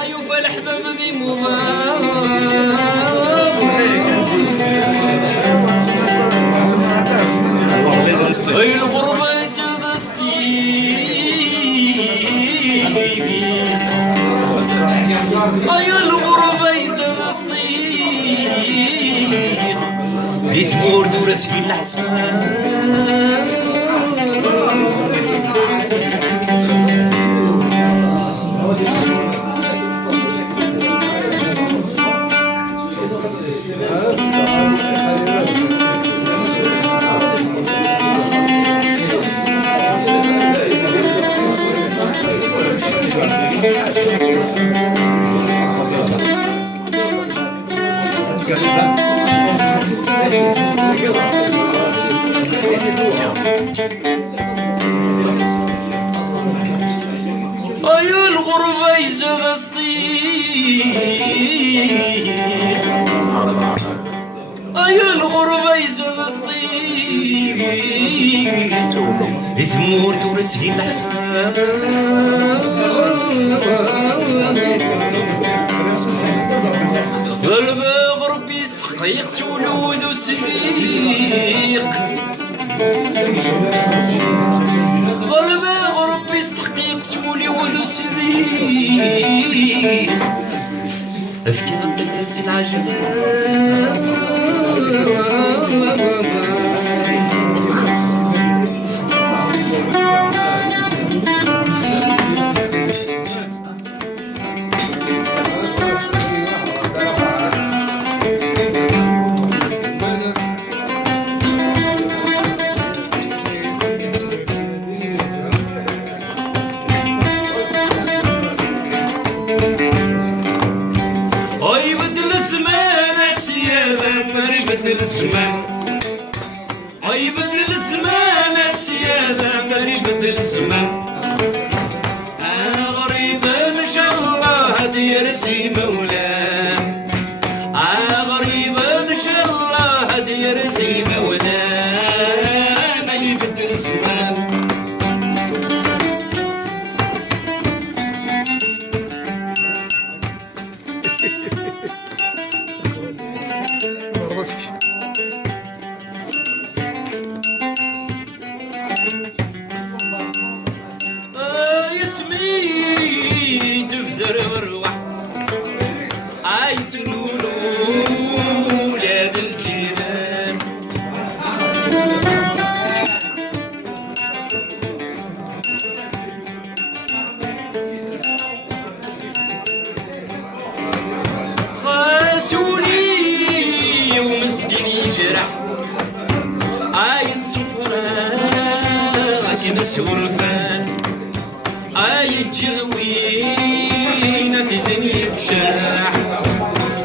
خيوف الحباب ذي مضام اي الغربة يتغسطي اي الغربة يتغسطي في ثمور دورس في الحسان أي الغربة يزغسطي أي الغربة يزغسطي ثمور تورس في الحساب قلبه ربي يستحقيق سولود الصديق قلبه ربي يستحقيق سولود الصديق افتي غدك العجب الزمان أي بدل الزمان السيادة غريبة الزمان غريبة إن شاء الله هدي رزي مولاه غريبة إن شاء الله هدي رزي مولاه غريبة الزمان اسمي تبذر وروح عايز نقولوا ولاد الجيران خاسولي ومسكين يجرح عايز سفران غاشي مسهور الفان أي تجوي نتيجني بشاح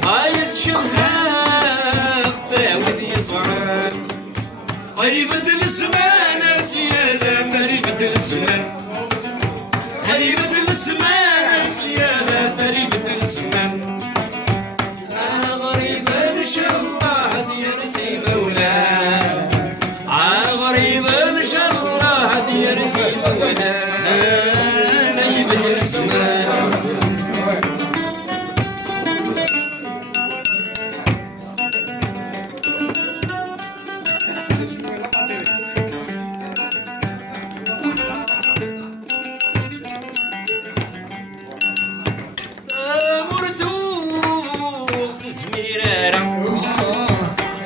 أي تشهاق داود يصعد أي بدل الزمان السيادة ماري بدل الزمان هاي بدل الزمان السيادة ماري بدل الزمان غريبة إن شاء الله هدي رزي مولاه غريبة إن شاء الله هدي رزي مولاه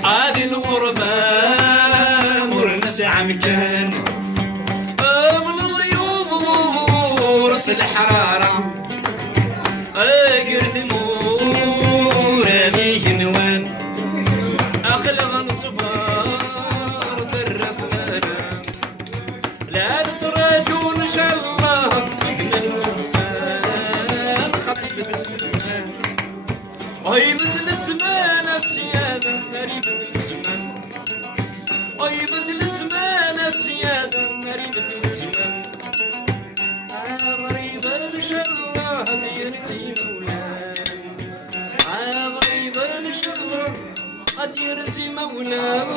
عادي الغربة مرنس عمكان من الضيوف ورس الحرارة قرد مور هذيك نوان أخلق نصبار درفنا لا تراجون إن شاء الله تصقنا السلام خطيب الزمان أي بدل الزمان السيادة غريبة الزمان أي بدل الزمان السيادة غريبة الزمان غريبة إن شاء الله هذي رزي مولاه غريبة إن شاء الله هذي رزي مولاه